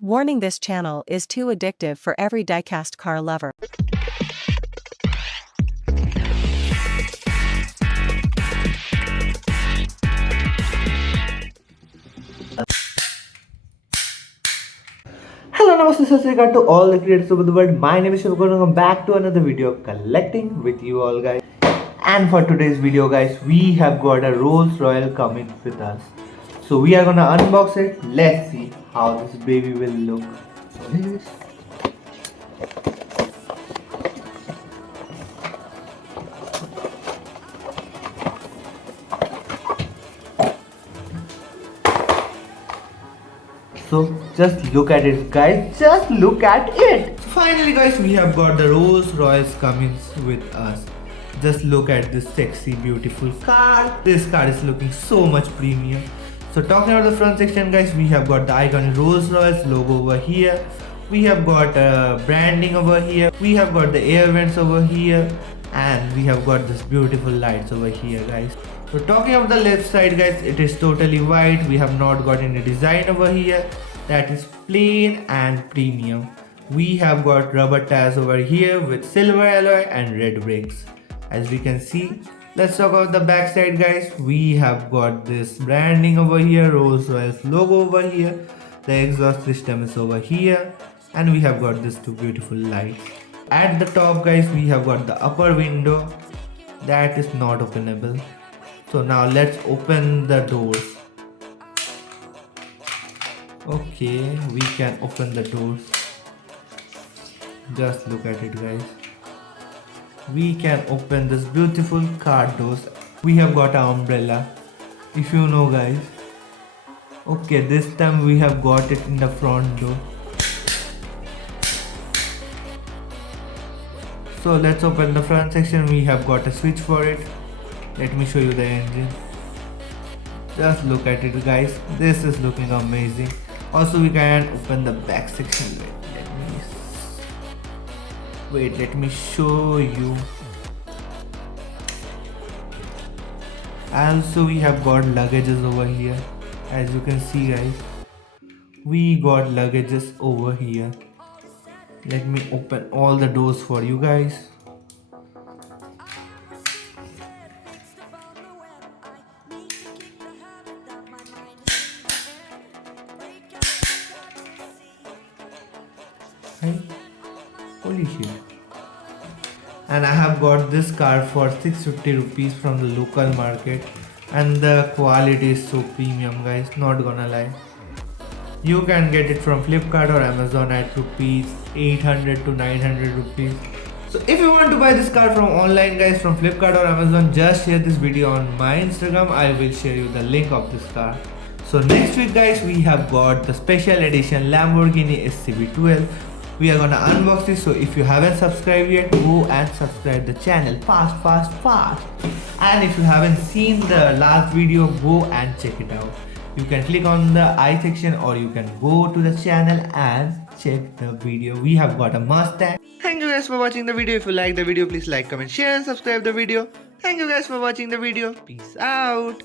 Warning: this channel is too addictive for every diecast car lover. Hello, namaste, sat sri akal to all the creators of the world. My name is Shiv. Welcome back to another video collecting with you all, guys. And for today's video, guys, we have got a Rolls Royce coming with us. So we are gonna unbox it. Let's see how this baby will look. So just look at it, guys. Just look at it. Finally, guys, we have got the Rolls Royce Cummins with us. Just look at this sexy, beautiful car. This car is looking so much premium. So talking about the front section, guys, we have got the iconic Rolls Royce logo over here. We have got branding over here. We have got the air vents over here, and we have got this beautiful lights over here, guys. So talking about the left side, guys, it is totally white. We have not got any design over here. That is plain and premium. We have got rubber tires over here with silver alloy and red brakes. As we can see, let's talk about the back side, guys. We have got this branding over here, Rolls Royce logo over here. The exhaust system is over here, and we have got these two beautiful lights. At the top, guys, we have got the upper window that is not openable. So now let's open the doors. Okay, we can open the doors. Just look at it, guys. We can open this beautiful car doors. We have got an umbrella, if you know, guys. Okay, this time we have got it in the front door. So let's open the front section. We have got a switch for it. Let me show you the engine. Just look at it, guys. This is looking amazing. Also, we can open the back section. Let me show you. Also, we have got luggages over here. As you can see, guys, we got luggages over here. Let me open all the doors for you guys. Holy shit. And I have got this car for 650 rupees from the local market, and the quality is so premium, guys, not gonna lie. You can get it from Flipkart or Amazon at rupees 800 to 900 rupees. So if you want to buy this car from online, guys, from Flipkart or Amazon, just share this video on my Instagram. I will share you the link of this car. So next week, guys, we have got the special edition Lamborghini SCB12. We are gonna unbox this, so if you haven't subscribed yet, go and subscribe the channel fast. And if you haven't seen the last video, go and check it out. You can click on the I section, or you can go to the channel and check the video. We have got a Mustang. Thank you guys for watching the video. If you like the video, please like, comment, share and subscribe the video. Thank you guys for watching the video. Peace out.